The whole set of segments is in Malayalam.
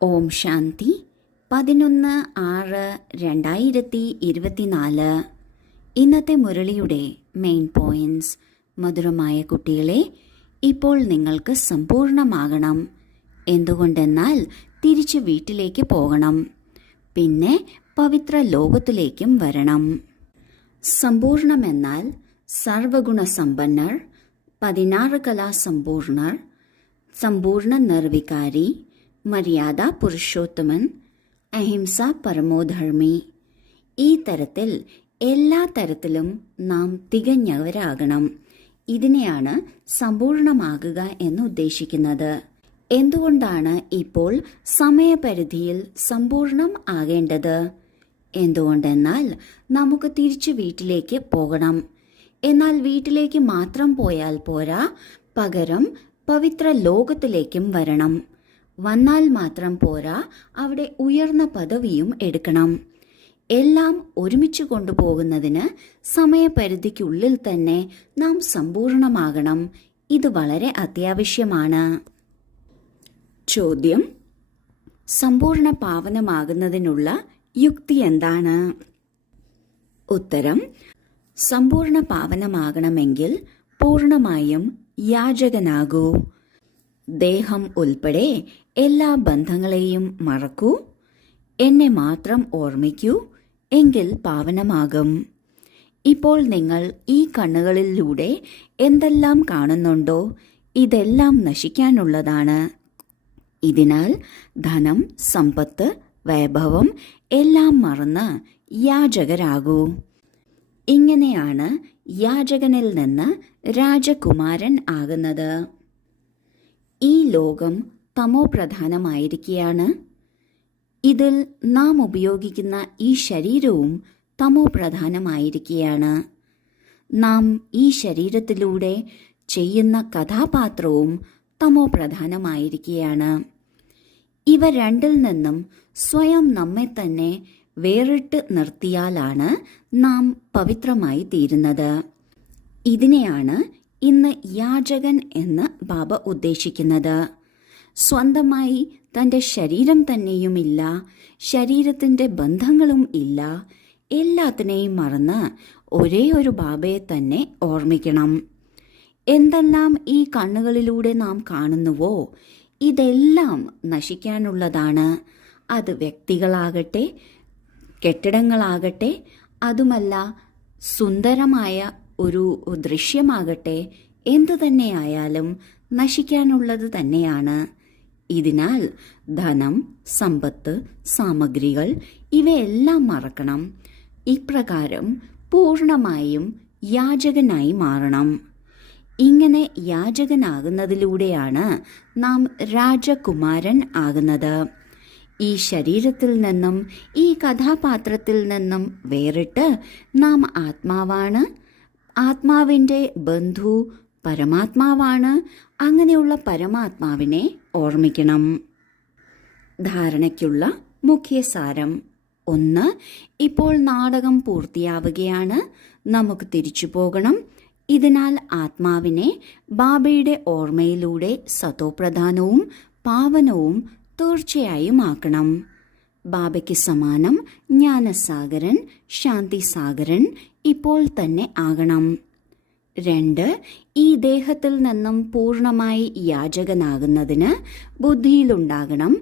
ഓം ശാന്തി 11/6/2024. ഇന്നത്തെ മുരളിയുടെ മെയിൻ പോയിന്റ്സ്. മധുരമായ കുട്ടികളെ, ഇപ്പോൾ നിങ്ങൾക്ക് സമ്പൂർണ്ണമാകണം. എന്തുകൊണ്ടെന്നാൽ തിരിച്ച് വീട്ടിലേക്ക് പോകണം, പിന്നെ പവിത്ര ലോകത്തിലേക്കും വരണം. സമ്പൂർണമെന്നാൽ സർവഗുണ സമ്പന്നർ, 16 കലാ സമ്പൂർണർ, സമ്പൂർണ്ണ നിർവികാരി, മര്യാദ പുരുഷോത്തമൻ, അഹിംസ പരമോധർമ്മി. ഈ തരത്തിൽ എല്ലാ തരത്തിലും നാം തികഞ്ഞവരാകണം. ഇതിനെയാണ് സമ്പൂർണമാകുക എന്ന് ഉദ്ദേശിക്കുന്നത്. എന്തുകൊണ്ടാണ് ഇപ്പോൾ സമയപരിധിയിൽ സമ്പൂർണം ആകേണ്ടത്? എന്തുകൊണ്ടെന്നാൽ നമുക്ക് തിരിച്ചു വീട്ടിലേക്ക് പോകണം. എന്നാൽ വീട്ടിലേക്ക് മാത്രം പോയാൽ പോരാ, പകരം പവിത്ര ലോകത്തിലേക്കും വരണം. വന്നാൽ മാത്രം പോരാ, അവിടെ ഉയർന്ന പദവിയും എടുക്കണം. എല്ലാം ഒരുമിച്ച് കൊണ്ടുപോകുന്നതിന് സമയപരിധിക്കുള്ളിൽ തന്നെ നാം സമ്പൂർണമാകണം. ഇത് വളരെ അത്യാവശ്യമാണ്. ചോദ്യം: സമ്പൂർണ്ണ പാവനമാകുന്നതിനുള്ള യുക്തി എന്താണ്? ഉത്തരം: സമ്പൂർണ്ണ പാവനമാകണമെങ്കിൽ പൂർണ്ണമായും യാചകനാകൂ. ദേഹം ഉൾപ്പെടെ എല്ലാ ബന്ധങ്ങളെയും മറക്കൂ. എന്നെ മാത്രം ഓർമ്മിക്കൂ, എങ്കിൽ പാവനമാകും. ഇപ്പോൾ നിങ്ങൾ ഈ കണ്ണുകളിലൂടെ എന്തെല്ലാം കാണുന്നുണ്ടോ, ഇതെല്ലാം നശിക്കാനുള്ളതാണ്. ഇതിനാൽ ധനം, സമ്പത്ത്, വൈഭവം എല്ലാം മറന്ന് യാചകരാകൂ. ഇങ്ങനെയാണ് യാചകനിൽ നിന്ന് രാജകുമാരൻ ആകുന്നത്. ഈ ലോകം തമോ പ്രധാനമായിരിക്കുകയാണ്. ഇതിൽ നാം ഉപയോഗിക്കുന്ന ഈ ശരീരവും തമോ പ്രധാനമായിരിക്കുകയാണ്. നാം ഈ ശരീരത്തിലൂടെ ചെയ്യുന്ന കഥാപാത്രവും തമോ പ്രധാനമായിരിക്കുകയാണ്. ഇവ രണ്ടിൽ നിന്നും സ്വയം നമ്മെ തന്നെ വേറിട്ട് നിർത്തിയാലാണ് നാം പവിത്രമായി തീരുന്നത്. ഇതിനെയാണ് ഇന്ന് യാചകൻ എന്ന് ബാബ ഉദ്ദേശിക്കുന്നത്. സ്വന്തമായി തൻ്റെ ശരീരം തന്നെയുമില്ല, ശരീരത്തിൻ്റെ ബന്ധങ്ങളും ഇല്ല. എല്ലാത്തിനെയും മറന്ന് ഒരേ ഒരു ബാബയെ തന്നെ ഓർമ്മിക്കണം. എന്തെല്ലാം ഈ കണ്ണുകളിലൂടെ നാം കാണുന്നുവോ, ഇതെല്ലാം നശിക്കാനുള്ളതാണ്. അത് വ്യക്തികളാകട്ടെ, കെട്ടിടങ്ങളാകട്ടെ, അതുമല്ല സുന്ദരമായ ഒരു ദൃശ്യമാകട്ടെ, എന്തു തന്നെയായാലും നശിക്കാനുള്ളത് തന്നെയാണ്. ഇതിനാൽ ധനം, സമ്പത്ത്, സാമഗ്രികൾ ഇവയെല്ലാം മറക്കണം. ഇപ്രകാരം പൂർണ്ണമായും യാചകനായി മാറണം. ഇങ്ങനെ യാചകനാകുന്നതിലൂടെയാണ് നാം രാജകുമാരൻ ആകുന്നത്. ഈ ശരീരത്തിൽ നിന്നും, ഈ കഥാപാത്രത്തിൽ നിന്നും വേറിട്ട് നാം ആത്മാവാണ്, ആത്മാവിൻ്റെ ബന്ധു പരമാത്മാവാണ്. അങ്ങനെയുള്ള പരമാത്മാവിനെ ഓർമ്മിക്കണം. ധാരണയ്ക്കുള്ള മുഖ്യസാരം: 1. ഇപ്പോൾ നാടകം പൂർത്തിയാവുകയാണ്. നമുക്ക് തിരിച്ചു പോകണം. ഇതിനാൽ ആത്മാവിനെ ബാബയുടെ ഓർമ്മയിലൂടെ സതോപ്രധാനവും പാവനവും തീർച്ചയായും ആക്കണം. ബാബയ്ക്ക് സമാനം ജ്ഞാനസാഗരൻ, ശാന്തിസാഗരൻ ഇപ്പോൾ തന്നെ ആകണം. 2. ഈ ദേഹത്തിൽ നിന്നും പൂർണ്ണമായി യാചകനാകുന്നതിന് ബുദ്ധിയിലുണ്ടാകണം,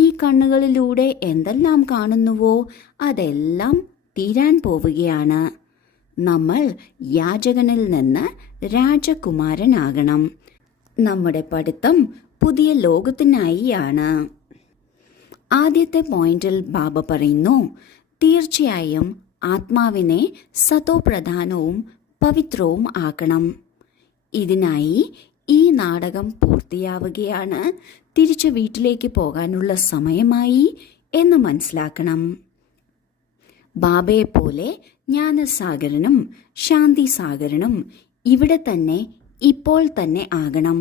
ഈ കണ്ണുകളിലൂടെ എന്തെല്ലാം കാണുന്നുവോ അതെല്ലാം തീരാൻ പോവുകയാണ്. നമ്മൾ യാചകനിൽ നിന്ന് രാജകുമാരനാകണം. നമ്മുടെ പഠിത്തം പുതിയ ലോകത്തിനായി ആണ്. ആദ്യത്തെ പോയിന്റിൽ ബാബ പറയുന്നു, തീർച്ചയായും ആത്മാവിനെ സതോപ്രധാനവും പവിത്രവും ആക്കണം. ഇതിനായി ഈ നാടകം പൂർത്തിയാവുകയാണ്. തിരിച്ച് വീട്ടിലേക്ക് പോകാനുള്ള സമയമായി എന്ന് മനസ്സിലാക്കണം. ബാബയെപ്പോലെ ജ്ഞാനസാഗരനും ശാന്തിസാഗരനും ഇവിടെ തന്നെ ഇപ്പോൾ തന്നെ ആകണം.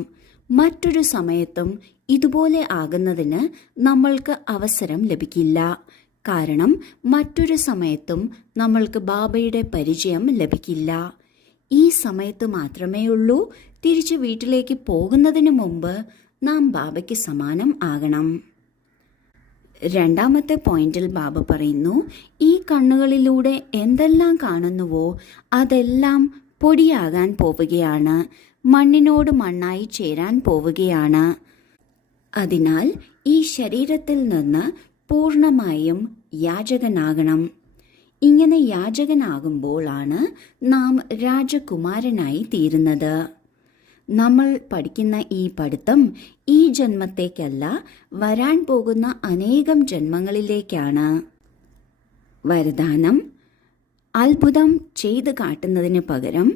മറ്റൊരു സമയത്തും ഇതുപോലെ ആകുന്നതിന് നമ്മൾക്ക് അവസരം ലഭിക്കില്ല. കാരണം മറ്റൊരു സമയത്തും നമ്മൾക്ക് ബാബയുടെ പരിചയം ലഭിക്കില്ല. ഈ സമയത്ത് മാത്രമേ ഉള്ളൂ. തിരിച്ച് വീട്ടിലേക്ക് പോകുന്നതിന് മുമ്പ് നാം ബാബയ്ക്ക് സമാനം ആകണം. രണ്ടാമത്തെ പോയിന്റിൽ ബാബ പറയുന്നു, ഈ കണ്ണുകളിലൂടെ എന്തെല്ലാം കാണുന്നുവോ അതെല്ലാം പൊടിയാകാൻ പോവുകയാണ്, മണ്ണിനോട് മണ്ണായി ചേരാൻ പോവുകയാണ്. അതിനാൽ ഈ ശരീരത്തിൽ നിന്ന് പൂർണ്ണമായും യാചകനാകണം. ഇങ്ങനെ യാചകനാകുമ്പോഴാണ് നാം രാജകുമാരനായി തീരുന്നത്. നമ്മൾ പഠിക്കുന്ന ഈ പഠിത്തം ഈ ജന്മത്തേക്കല്ല, വരാൻ പോകുന്ന അനേകം ജന്മങ്ങളിലേക്കാണ്. വരദാനം: അത്ഭുതം ചെയ്തു കാട്ടുന്നതിന് പകരം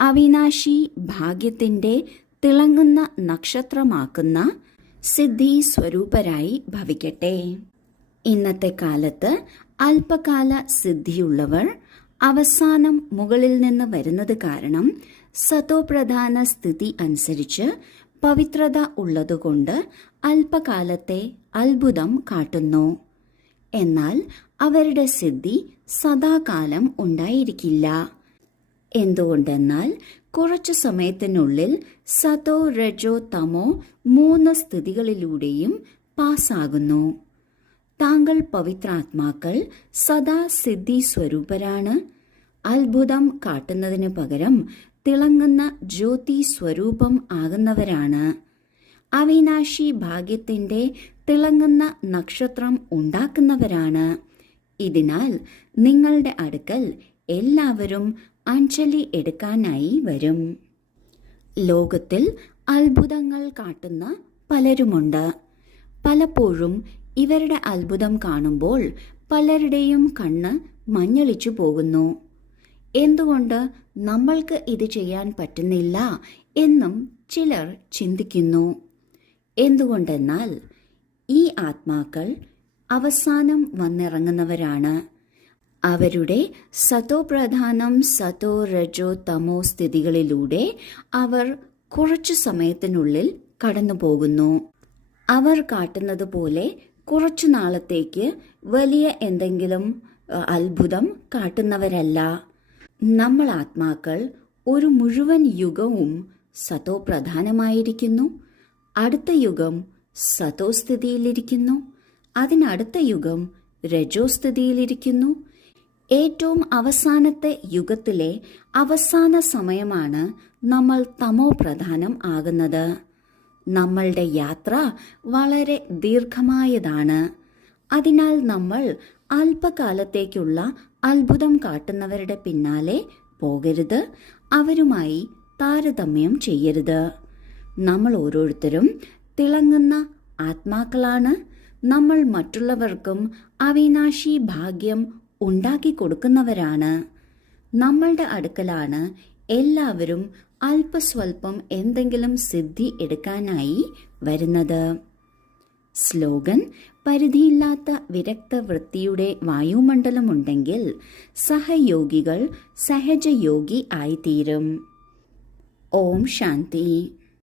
അവിനാശി ഭാഗ്യത്തിന്റെ തിളങ്ങുന്ന നക്ഷത്രമാക്കുന്ന സിദ്ധി സ്വരൂപരായി ഭവിക്കട്ടെ. ഇന്നത്തെ കാലത്ത് അല്പകാല സിദ്ധിയുള്ളവർ അവസാനം മുകളിൽ നിന്ന് വരുന്നത് കാരണം സതോപ്രധാന സ്ഥിതി അനുസരിച്ച് പവിത്രത ഉള്ളതുകൊണ്ട് അല്പകാലത്തെ അത്ഭുതം കാട്ടുന്നു. എന്നാൽ അവരുടെ സിദ്ധി സദാകാലം ഉണ്ടായിരിക്കില്ല. എന്തുകൊണ്ടെന്നാൽ കുറച്ചു സമയത്തിനുള്ളിൽ സതോ രജോ തമോ 3 സ്ഥിതികളിലൂടെയും പാസ്സാകുന്നു. താങ്കൾ പവിത്രാത്മാക്കൾ സദാ സിദ്ധി സ്വരൂപരാണ്. അത്ഭുതം കാട്ടുന്നതിന് പകരം തിളങ്ങുന്ന ജ്യോതി സ്വരൂപം ആകുന്നവരാണ്. അവിനാശി ഭാഗ്യത്തിന്റെ തിളങ്ങുന്ന നക്ഷത്രം ഉണ്ടാക്കുന്നവരാണ്. ഇതിനാൽ നിങ്ങളുടെ അടുക്കൽ എല്ലാവരും അഞ്ജലി എടുക്കാനായി വരും. ലോകത്തിൽ അത്ഭുതങ്ങൾ കാട്ടുന്ന പലരുമുണ്ട്. പലപ്പോഴും ഇവരുടെ അത്ഭുതം കാണുമ്പോൾ പലരുടെയും കണ്ണ് മഞ്ഞളിച്ചു പോകുന്നു. എന്തുകൊണ്ട് നമ്മൾക്ക് ഇത് ചെയ്യാൻ പറ്റുന്നില്ല എന്നും ചിലർ ചിന്തിക്കുന്നു. എന്തുകൊണ്ടെന്നാൽ ഈ ആത്മാക്കൾ അവസാനം വന്നിറങ്ങുന്നവരാണ്. അവരുടെ സതോപ്രധാനം സതോ രജോ തമോ സ്ഥിതികളിലൂടെ അവർ കുറച്ചു സമയത്തിനുള്ളിൽ കടന്നു പോകുന്നു. അവർ കാട്ടുന്നത് പോലെ കുറച്ചു നാളത്തേക്ക് വലിയ എന്തെങ്കിലും അത്ഭുതം കാട്ടുന്നവരല്ല. നമ്മൾ ആത്മാക്കൾ ഒരു മുഴുവൻ യുഗവും സതോ പ്രധാനമായിരിക്കുന്നു. അടുത്ത യുഗം സതോ സ്ഥിതിയിലിരിക്കുന്നു. അതിനടുത്ത യുഗം രജോ സ്ഥിതിയിലിരിക്കുന്നു. ഏറ്റവും അവസാനത്തെ യുഗത്തിലെ അവസാന സമയമാണ് നമ്മൾ തമോ പ്രധാനം ആകുന്നത്. നമ്മളുടെ യാത്ര വളരെ ദീർഘമായതാണ്. അതിനാൽ നമ്മൾ അല്പകാലത്തേക്കുള്ള അത്ഭുതം കാട്ടുന്നവരുടെ പിന്നാലെ പോകരുത്. അവരുമായി താരതമ്യം ചെയ്യരുത്. നമ്മൾ ഓരോരുത്തരും തിളങ്ങുന്ന ആത്മാക്കളാണ്. നമ്മൾ മറ്റുള്ളവർക്കും അവിനാശി ഭാഗ്യം ഉണ്ടാക്കി കൊടുക്കുന്നവരാണ്. നമ്മളുടെ അടുക്കലാണ് എല്ലാവരും അല്പസ്വല്പം എന്തെങ്കിലും സിദ്ധി എടുക്കാനായി വരുന്നത്. സ്ലോഗൻ: പരിധിയില്ലാത്ത വിരക്ത വൃത്തിയുടെ വായുമണ്ഡലമുണ്ടെങ്കിൽ സഹയോഗികൾ സഹജയോഗി ആയിത്തീരും. ഓം ശാന്തി.